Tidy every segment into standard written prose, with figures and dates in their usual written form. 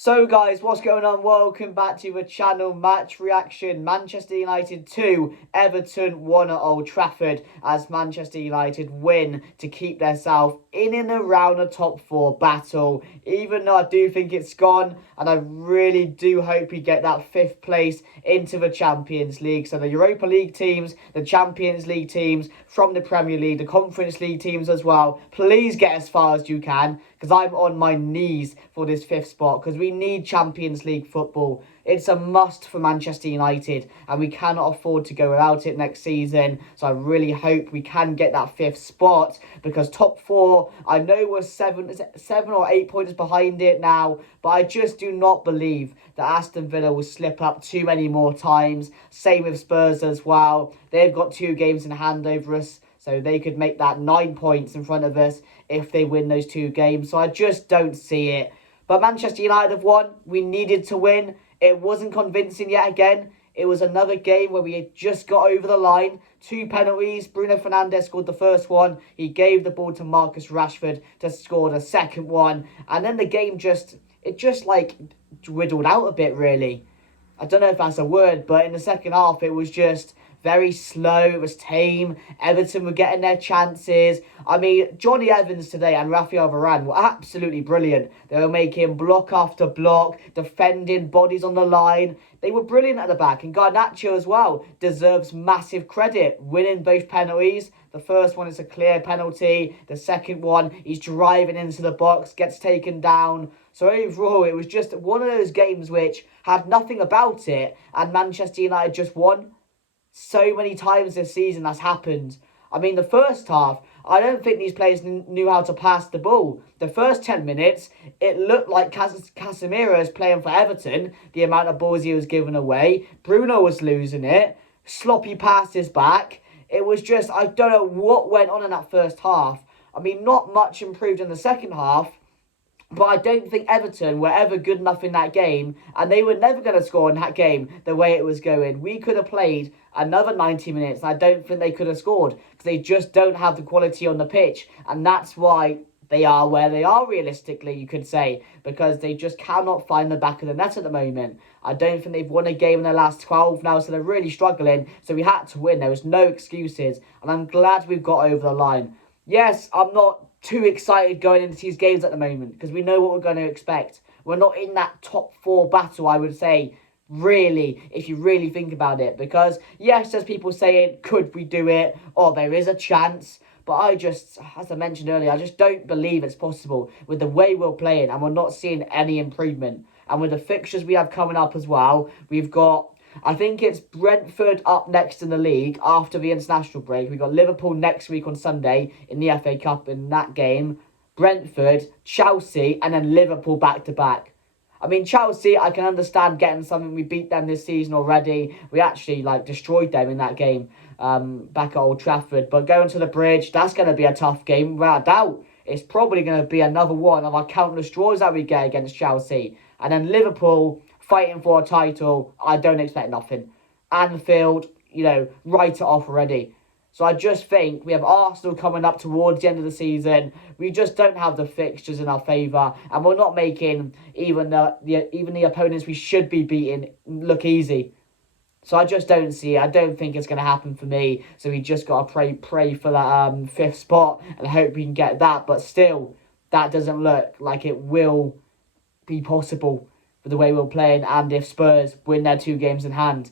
So guys, what's going on? Welcome back to the channel. Match reaction. Manchester United 2, Everton 1 at Old Trafford as Manchester United win to keep themselves in and around a top 4 battle. Even though I do think it's gone, and I really do hope we get that 5th place into the Champions League. So the Europa League teams, the Champions League teams from the Premier League, the Conference League teams as well. Please get as far as you can, because I'm on my knees for this 5th spot, because we need Champions League football. It's a must for Manchester United, and we cannot afford to go without it next season. So I really hope we can get that 5th spot, because top 4, I know we're 7 or 8 points behind it now, but I just do not believe that Aston Villa will slip up too many more times. Same with Spurs as well. They've got 2 games in hand over us, so they could make that 9 points in front of us if they win those 2 games. So I just don't see it. But Manchester United have won. We needed to win. It wasn't convincing yet again. It was another game where we had just got over the line. 2 penalties. Bruno Fernandes scored the first one. He gave the ball to Marcus Rashford to score the second one. And then the game just like dwindled out a bit, really. I don't know if that's a word, but in the second half, it was just very slow. It was tame. Everton were getting their chances. I mean, Johnny Evans today and Rafael Varane were absolutely brilliant. They were making block after block, defending, bodies on the line. They were brilliant at the back. And Garnacho as well deserves massive credit, winning both penalties. The first one is a clear penalty. The second one, he's driving into the box, gets taken down. So overall, it was just one of those games which had nothing about it, and Manchester United just won. So many times this season that's happened. I mean, the first half, I don't think these players knew how to pass the ball. The first 10 minutes, it looked like Casemiro is playing for Everton, the amount of balls he was giving away. Bruno was losing it. Sloppy passes back. It was just, I don't know what went on in that first half. I mean, not much improved in the second half. But I don't think Everton were ever good enough in that game, and they were never going to score in that game the way it was going. We could have played another 90 minutes, and I don't think they could have scored, because they just don't have the quality on the pitch, and that's why they are where they are, realistically, you could say, because they just cannot find the back of the net at the moment. I don't think they've won a game in the last 12 now, so they're really struggling, so we had to win. There was no excuses, and I'm glad we've got over the line. Yes, I'm not too excited going into these games at the moment, because we know what we're going to expect. We're not in that top 4 battle, I would say, really, if you really think about it. Because, yes, there's people saying, could we do it? Or there is a chance. But I just, as I mentioned earlier, I just don't believe it's possible with the way we're playing, and we're not seeing any improvement. And with the fixtures we have coming up as well, we've got, I think it's Brentford up next in the league after the international break. We've got Liverpool next week on Sunday in the FA Cup in that game. Brentford, Chelsea, and then Liverpool back-to-back. I mean, Chelsea, I can understand getting something. We beat them this season already. We actually, destroyed them in that game back at Old Trafford. But going to the Bridge, that's going to be a tough game, without a doubt. It's probably going to be another one of our countless draws that we get against Chelsea. And then Liverpool, fighting for a title, I don't expect nothing. Anfield, write it off already. So I just think we have Arsenal coming up towards the end of the season. We just don't have the fixtures in our favour, and we're not making even the opponents we should be beating look easy. So I just don't see it. I don't think it's going to happen for me. So we just got to pray for that 5th spot and hope we can get that. But still, that doesn't look like it will be possible for the way we're playing, and if Spurs win their 2 games in hand.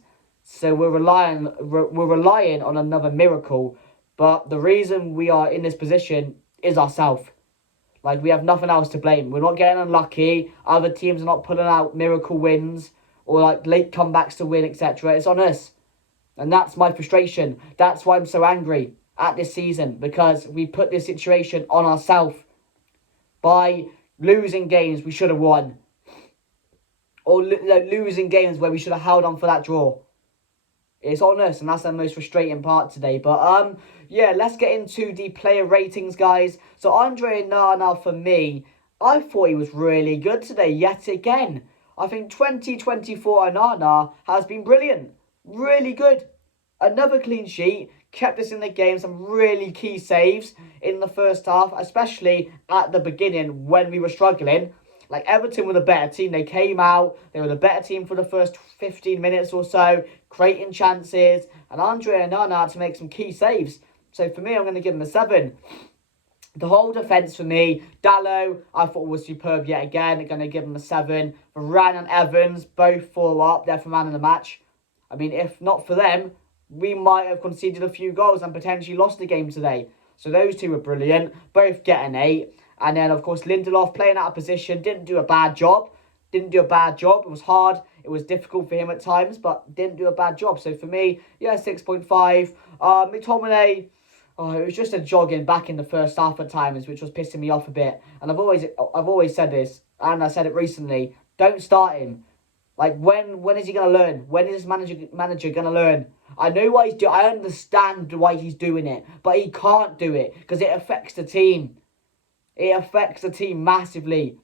So we're relying on another miracle, but the reason we are in this position is ourselves. We have nothing else to blame. We're not getting unlucky. Other teams are not pulling out miracle wins or late comebacks to win, etc. It's on us. And that's my frustration. That's why I'm so angry at this season, because we put this situation on ourselves by losing games we should have won, or losing games where we should have held on for that draw. It's on us, and that's the most frustrating part today. But, yeah, let's get into the player ratings, guys. So, Andre Onana, for me, I thought he was really good today, yet again. I think 2024 Onana has been brilliant. Really good. Another clean sheet. Kept us in the game. Some really key saves in the first half, especially at the beginning when we were struggling. Like, Everton were the better team. They came out, they were the better team for the first 15 minutes or so, creating chances, and Andre Onana had to make some key saves. So for me, I'm going to give him a 7. The whole defence for me, Dalot, I thought was superb yet again. I'm going to give him a 7. Varane and Evans, both 4 up there for man of the match. I mean, if not for them, we might have conceded a few goals and potentially lost the game today. So those two were brilliant. Both get an 8. And then, of course, Lindelof playing out of position. Didn't do a bad job. It was hard. It was difficult for him at times, but didn't do a bad job. So for me, yeah, 6.5. McTominay... Oh, it was just a jogging back in the first half at times, which was pissing me off a bit. And I've always said this, and I said it recently. Don't start him. Like, when is he gonna learn? When is this manager gonna learn? I know what he's doing. I understand why he's doing it, but he can't do it because it affects the team. It affects the team massively.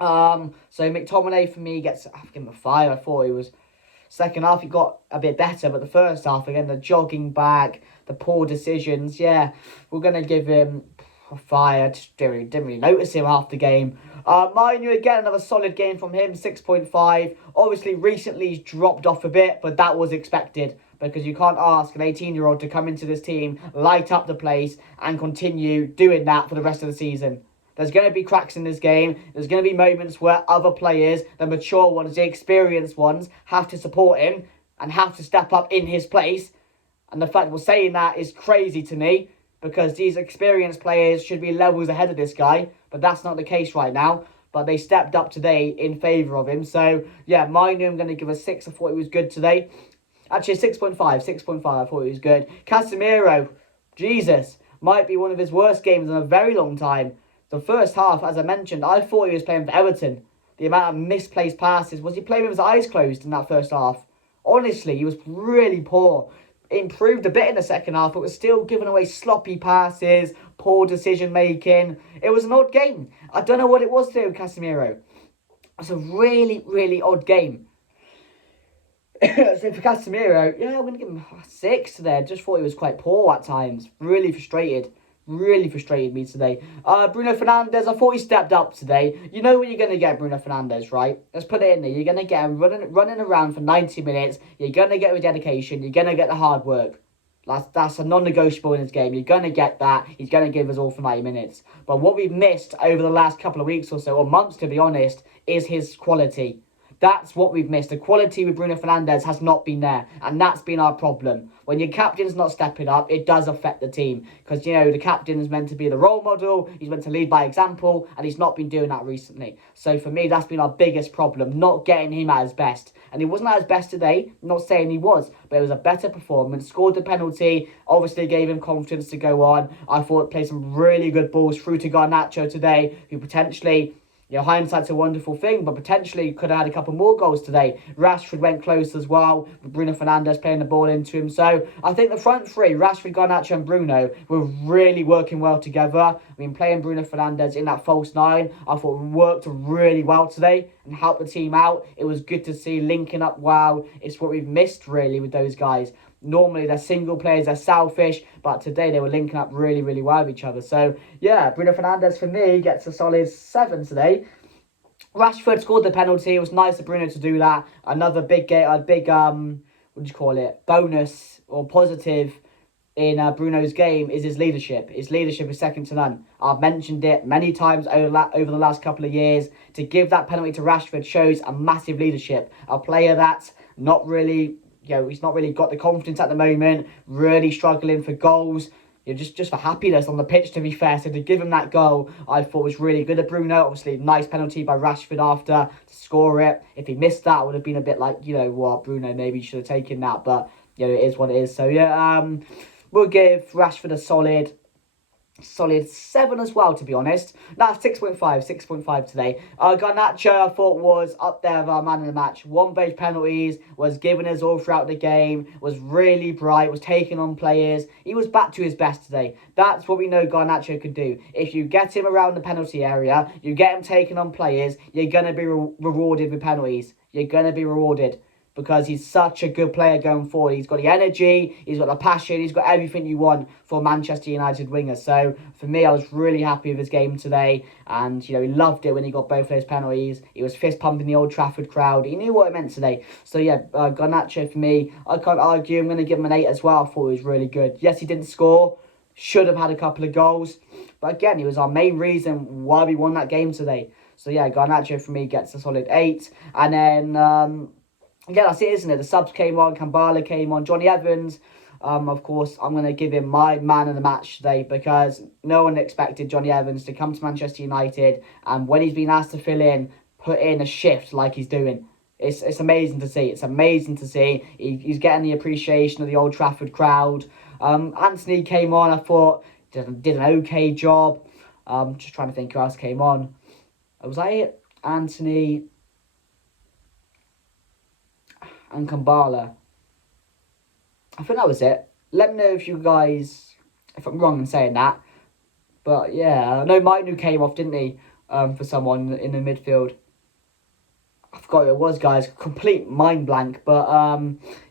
So McTominay for me gets, I give him a 5. I thought he was. Second half, he got a bit better, but the first half, again, the jogging back, the poor decisions, yeah, we're going to give him a 5. I just didn't really notice him after the game. Mourinho, again, another solid game from him, 6.5. Obviously, recently, he's dropped off a bit, but that was expected because you can't ask an 18-year-old to come into this team, light up the place, and continue doing that for the rest of the season. There's going to be cracks in this game. There's going to be moments where other players, the mature ones, the experienced ones, have to support him and have to step up in his place. And the fact we're saying that is crazy to me because these experienced players should be levels ahead of this guy. But that's not the case right now. But they stepped up today in favour of him. So, yeah, mine, I'm going to give a 6. I thought he was good today. Actually, 6.5. 6.5. I thought he was good. Casemiro, Jesus, might be one of his worst games in a very long time. The first half, as I mentioned, I thought he was playing for Everton. The amount of misplaced passes. Was he playing with his eyes closed in that first half? Honestly, he was really poor. Improved a bit in the second half, but was still giving away sloppy passes, poor decision making. It was an odd game. I don't know what it was to Casemiro. It's a really, really odd game. So for Casemiro, yeah, I'm going to give him a 6 there. Just thought he was quite poor at times. Really frustrated. Really frustrated me today. Bruno Fernandes, I thought he stepped up today. You know what you're going to get, Bruno Fernandes, right? Let's put it in there. You're going to get him running around for 90 minutes. You're going to get the dedication. You're going to get the hard work. That's a non-negotiable in his game. You're going to get that. He's going to give us all for 90 minutes. But what we've missed over the last couple of weeks or so, or months to be honest, is his quality. That's what we've missed. The quality with Bruno Fernandes has not been there. And that's been our problem. When your captain's not stepping up, it does affect the team. Because, you know, the captain is meant to be the role model. He's meant to lead by example. And he's not been doing that recently. So for me, that's been our biggest problem. Not getting him at his best. And he wasn't at his best today. I'm not saying he was. But it was a better performance. Scored the penalty. Obviously gave him confidence to go on. I thought played some really good balls through to Garnacho today. Who potentially... You know, hindsight's a wonderful thing, but potentially could have had a couple more goals today. Rashford went close as well, with Bruno Fernandes playing the ball into him. So I think the front three, Rashford, Garnacho and Bruno, were really working well together. I mean, playing Bruno Fernandes in that false 9, I thought worked really well today and helped the team out. It was good to see linking up well. It's what we've missed, really, with those guys. Normally, they're single players, they're selfish, but today they were linking up really, really well with each other. So, yeah, Bruno Fernandes, for me, gets a solid 7 today. Rashford scored the penalty. It was nice of Bruno to do that. Another big bonus or positive in Bruno's game is his leadership. His leadership is second to none. I've mentioned it many times over the last couple of years. To give that penalty to Rashford shows a massive leadership. A player that's not really... You know, he's not really got the confidence at the moment, really struggling for goals, you know, just for happiness on the pitch, to be fair. So to give him that goal, I thought was really good of Bruno. Obviously, nice penalty by Rashford after to score it. If he missed that, it would have been a bit like, you know what, Bruno maybe should have taken that. But, you know, it is what it is. So, yeah, we'll give Rashford a solid 7 as well, to be honest. No, 6.5 today. Garnacho, I thought, was up there with our man in the match. Won both penalties, was giving us all throughout the game, was really bright, was taking on players. He was back to his best today. That's what we know Garnacho can do. If you get him around the penalty area, you get him taking on players, you're going to be rewarded with penalties. You're going to be rewarded. because he's such a good player going forward. He's got the energy, he's got the passion, he's got everything you want for Manchester United winger. So for me, I was really happy with his game today, and he loved it when he got both those penalties. He was fist pumping the Old Trafford crowd. He knew what it meant today. So yeah, Garnacho for me, I can't argue. I'm going to give him an 8 as well. I thought he was really good. Yes, he didn't score. Should have had a couple of goals. But again, he was our main reason why we won that game today. So yeah, Garnacho for me gets a solid 8. And then, yeah, that's it, isn't it? The subs came on, Kambala came on, Johnny Evans. Of course, I'm going to give him my man of the match today, because no one expected Johnny Evans to come to Manchester United, and when he's been asked to fill in, put in a shift like he's doing. It's amazing to see. It's amazing to see. He's getting the appreciation of the Old Trafford crowd. Anthony came on. I thought did an okay job. Just trying to think who else came on. Was that it? Anthony and Kambala. I think that was it. Let me know if you guys, if I'm wrong in saying that. But yeah, no, Mainu came off, didn't he? For someone in the midfield. I forgot who it was, guys. Complete mind blank. But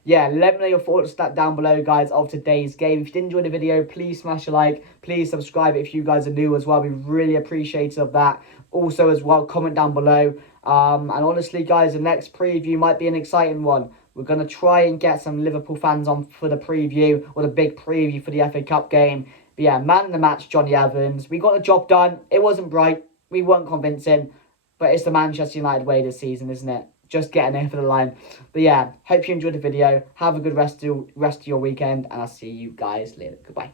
yeah, let me know your thoughts down below, guys, of today's game. If you did enjoy the video, please smash a like. Please subscribe if you guys are new as well. We really appreciate of that. Also, as well, comment down below. And honestly, guys, the next preview might be an exciting one. We're going to try and get some Liverpool fans on for the preview, or the big preview for the FA Cup game. But yeah, man of the match, Johnny Evans. We got the job done. It wasn't bright. We weren't convincing. But it's the Manchester United way this season, isn't it? Just getting over the line. But yeah, hope you enjoyed the video. Have a good rest of your weekend, and I'll see you guys later. Goodbye.